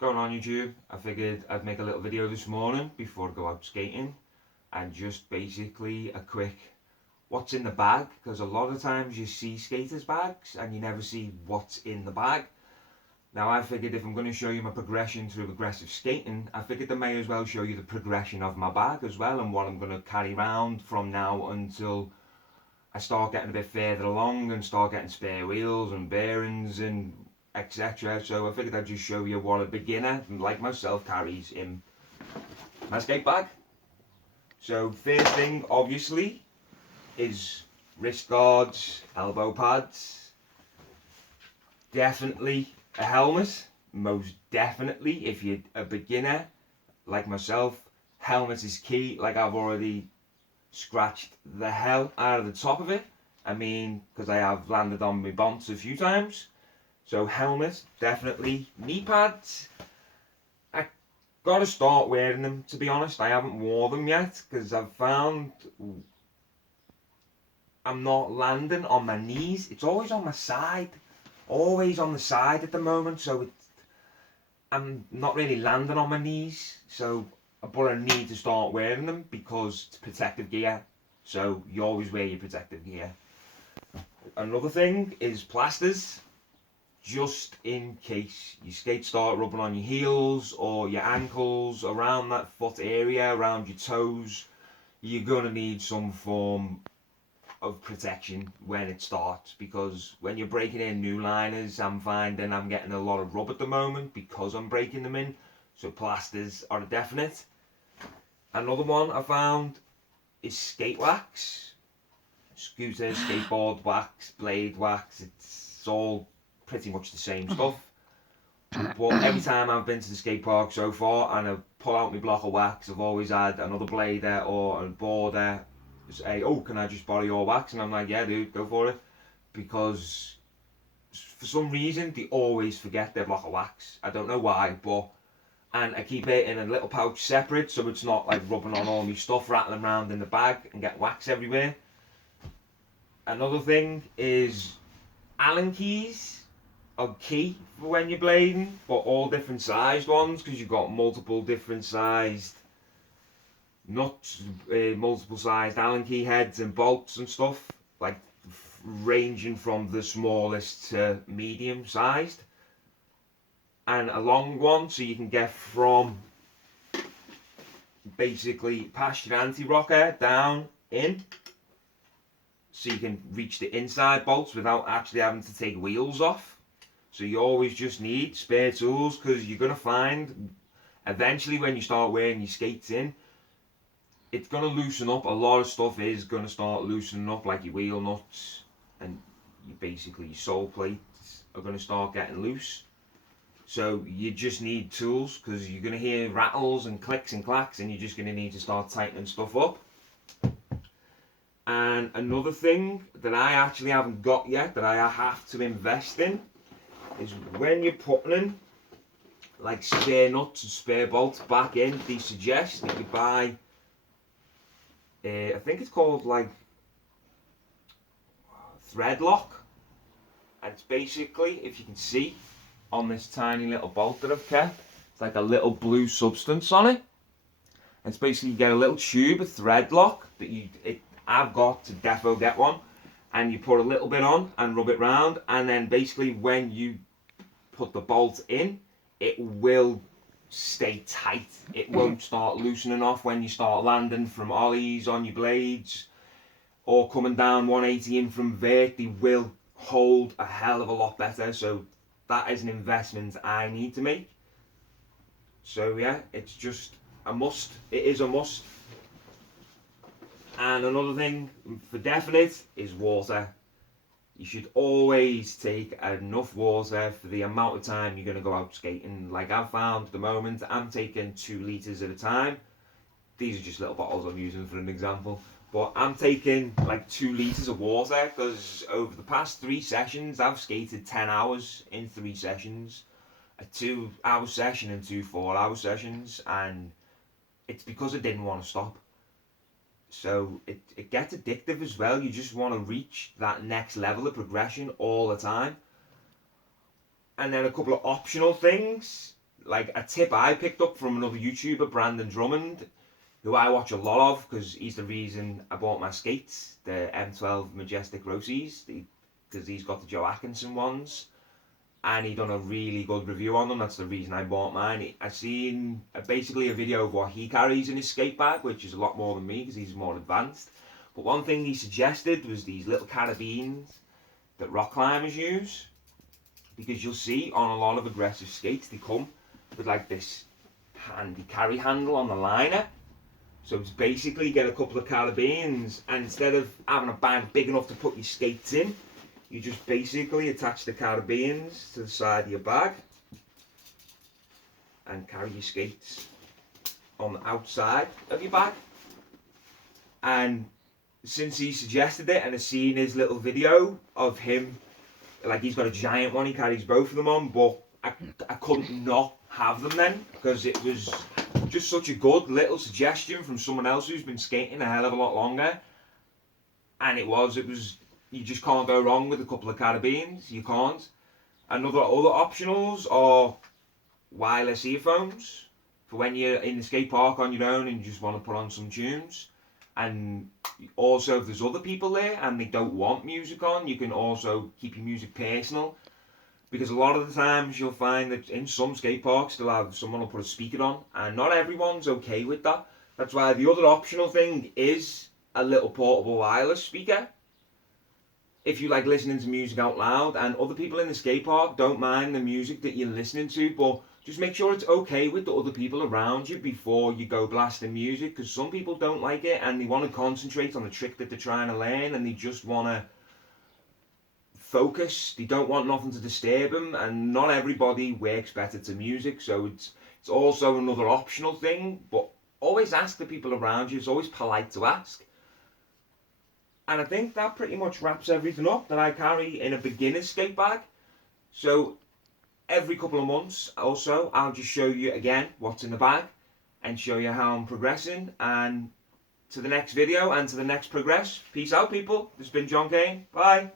going on YouTube? I figured I'd make a little video this morning before I go out skating and just basically a quick what's in the bag, because a lot of times you see skaters bags and you never see what's in the bag. Now I figured if I'm going to show you my progression through aggressive skating, I figured I may as well show you the progression of my bag as well and what I'm going to carry around from now until I start getting a bit further along and start getting spare wheels and bearings and etc. So I figured I'd just show you what a beginner like myself carries in my skate bag. So first thing obviously is wrist guards, elbow pads, definitely a helmet, most definitely. If you're a beginner like myself, helmet is key. Like I've already scratched the hell out of the top of it. I mean, because I have landed on my bonds a few times. So helmet, definitely. Knee pads, I gotta start wearing them, to be honest. I haven't worn them yet because I've found I'm not landing on my knees. It's always on my side. Always on the side at the moment. So I'm not really landing on my knees. So, but I need to start wearing them because it's protective gear. So you always wear your protective gear. Another thing is plasters. Just in case your skates start rubbing on your heels or your ankles, around that foot area, around your toes, you're going to need some form of protection when it starts, because when you're breaking in new liners, I'm finding I'm getting a lot of rub at the moment because I'm breaking them in, so plasters are a definite. Another one I found is skate wax. Scooter, skateboard wax, blade wax, it's all pretty much the same stuff. But every time I've been to the skate park so far and I've pulled out my block of wax, I've always had another blader or a boarder say, oh, can I just borrow your wax? And I'm like, yeah dude, go for it. Because for some reason they always forget their block of wax. I don't know why, and I keep it in a little pouch separate so it's not like rubbing on all my stuff, rattling around in the bag and get wax everywhere. Another thing is Allen keys are key for when you're blading, but all different sized ones, because you've got multiple different sized nuts, multiple sized Allen key heads and bolts and stuff, like ranging from the smallest to medium sized, and a long one so you can get from basically past your anti-rocker down in, so you can reach the inside bolts without actually having to take wheels off. So you always just need spare tools, because you're going to find eventually when you start wearing your skates in, it's going to loosen up. A lot of stuff is going to start loosening up, like your wheel nuts and basically your sole plates are going to start getting loose. So you just need tools, because you're going to hear rattles and clicks and clacks and you're just going to need to start tightening stuff up. And another thing that I actually haven't got yet that I have to invest in is when you're putting in like spare nuts and spare bolts back in, they suggest that you buy I think it's called like thread lock, and it's basically, if you can see on this tiny little bolt that I've kept, it's like a little blue substance on it. It's basically, you get a little tube, a thread lock that I've got to defo get one, and you put a little bit on and rub it round, and then basically when you put the bolt in, it will stay tight. It won't start loosening off when you start landing from ollies on your blades or coming down 180 in from vert. They will hold a hell of a lot better. So that is an investment I need to make. So yeah, it's just a must. It is a must. And another thing for definite is water. You should always take enough water for the amount of time you're going to go out skating. Like I've found at the moment, I'm taking 2 litres at a time. These are just little bottles I'm using for an example. But I'm taking like 2 litres of water, because over the past 3 sessions, I've skated 10 hours in 3 sessions. A 2-hour session and 2 4-hour sessions. And it's because I didn't want to stop. So it gets addictive as well. You just want to reach that next level of progression all the time. And then a couple of optional things like a tip I picked up from another YouTuber, Brandon Drummond, who I watch a lot of because he's the reason I bought my skates, the M12 Majestic Rosies, because he's got the Joe Atkinson ones, and he done a really good review on them. That's the reason I bought mine. I seen basically a video of what he carries in his skate bag, which is a lot more than me because he's more advanced. But one thing he suggested was these little carabines that rock climbers use, because you'll see on a lot of aggressive skates they come with like this handy carry handle on the liner. So it's basically get a couple of carabines, and instead of having a bag big enough to put your skates in, you just basically attach the carabines to the side of your bag and carry your skates on the outside of your bag. And since he suggested it and I've seen his little video of him, like he's got a giant one, he carries both of them on, but I couldn't not have them then, because it was just such a good little suggestion from someone else who's been skating a hell of a lot longer. And it was, you just can't go wrong with a couple of carabines, you can't. And other optionals are wireless earphones for when you're in the skate park on your own and you just want to put on some tunes. And also if there's other people there and they don't want music on, you can also keep your music personal. Because a lot of the times you'll find that in some skate parks they'll have someone will put a speaker on, and not everyone's okay with that. That's why the other optional thing is a little portable wireless speaker. If you like listening to music out loud, and other people in the skate park don't mind the music that you're listening to, but just make sure it's okay with the other people around you before you go blasting music, because some people don't like it and they want to concentrate on the trick that they're trying to learn, and they just want to focus. They don't want nothing to disturb them, and not everybody works better to music, so it's also another optional thing. But always ask the people around you. It's always polite to ask. And I think that pretty much wraps everything up that I carry in a beginner's skate bag. So every couple of months also I'll just show you again what's in the bag and show you how I'm progressing. And to the next video and to the next progress. Peace out, people. This has been John Kane. Bye.